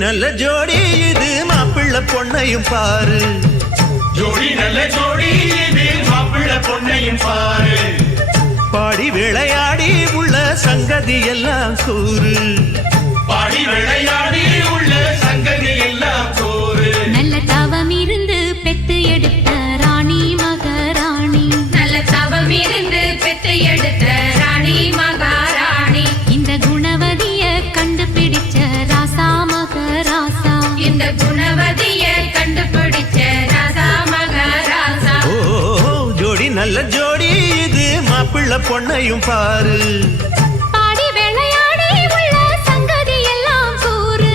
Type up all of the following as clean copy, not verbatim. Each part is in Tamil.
நல்ல ஜோடி இது மாப்பிள்ளை பொண்ணையும் பாரு ஜோடி நல்ல ஜோடி இது மாப்பிள்ளை பொண்ணையும் பாரு பாடி விளையாடி உள்ள சங்கதி எல்லாம் கூறு பாடி விளையாடி உள்ள சங்கதி எல்லாம் கூறு நல்ல தவம் இருந்து பெத்து எடுத்த ராணி மகாராணி நல்ல தவம் இருந்து பெத்து எடுத்த ராணி மகாராணி இந்த குணவதிய கண்டுபிடிச்ச ராசா மகராசா இந்த குணவதிய கண்டுபிடிச்ச ராசா மகாராசா ஓ ஜோடி நல்ல ஜோடி இது மாப்பிள்ளை பொண்ணையும் பாரு பாடி விளையாடி உள்ள சங்கதி எல்லாம் கூறு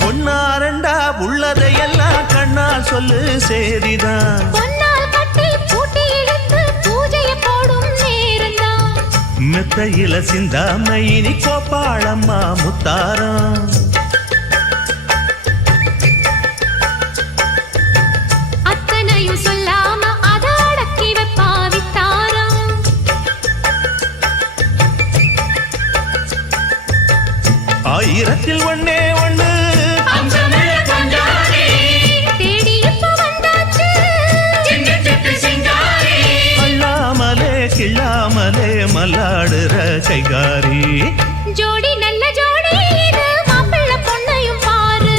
பொன்னாரண்டா உள்ளதையெல்லாம் கண்ணால் சொல்லு சேரிதான் பொன்னால் கட்டி பூட்டி இழுத்து பூஜையை போடும் நேரம்தான் மெத்தையில சிந்தாம இனி கோப்பாளம்மா முத்தாரம் அத்தனையும் சொல்லாம அத அடக்கி வைப்பா வித்தாரம் ஆயிரத்தில் ஒண்ணே ஒண்ணு அம்சமே பஞ்சாரி தேடி இப்ப வந்தாச்சு சின்ன சிட்டு சிங்காரி அள்ளாமலே கிள்ளாமலே மல்லாடுற கைகாரி ஜோடி நல்ல ஜோடி இது மாப்பிள்ளை பொண்ணையும் பாரு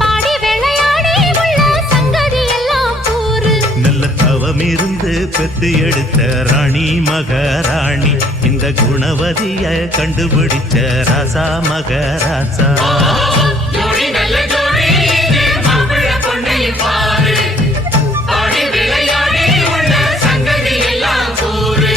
பாடி விளையாடி உள்ள சங்கதி எல்லாம் கூறு நல்ல தவம் இருந்து பெத்து எடுத்த ராணி மகாராணி இந்த குணவதிய கண்டுபிடிச்ச ராசா மகராசா ஜோடி நல்ல ஜோடி இது மாப்பிள்ளை பொண்ணையும் பாரு பாடி விளையாடி உள்ள சங்கதி எல்லாம் கூறு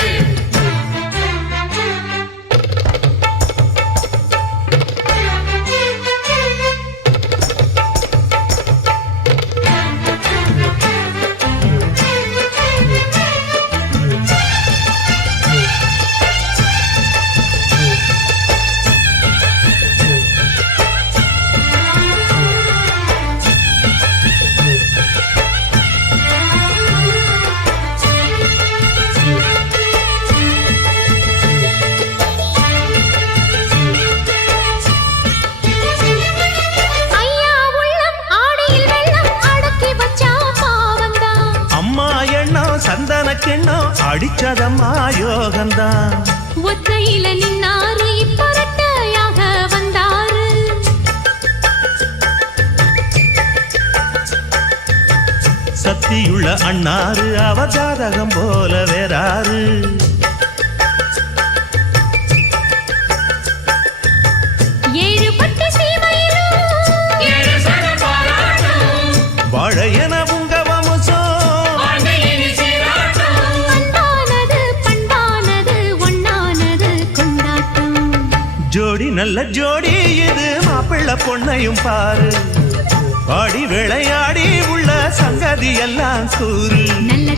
ஐயா உள்ளம் ஆடியில் வெள்ளம் அடக்கி வச்சா பாவம்தான் அம்மா எண்ணம் சந்தன கிண்ணம் அடிச்சதம்மா யோகந்தான் ஒத்தையில நின்னாரு இப்ப ரெட்டையாக வந்தாரு சக்தியுள்ள அண்ணாரு அவ ஜாதகம் போல வேறாரு ஏழு பட்டு சீமையிலும் ஏழு சக பாராட்டும் வாழையன உங்க வம்சம் வாழ்க்கையினி சீராட்டும் அன்பானது பண்பானது ஒண்ணானது கொண்டாட்டம் ஜோடி நல்ல ஜோடி இது மாப்பிள்ளை பொண்ணையும் பாரு பாடி விளையாடி உள்ள சங்கதி எல்லாம் கூறு நல்ல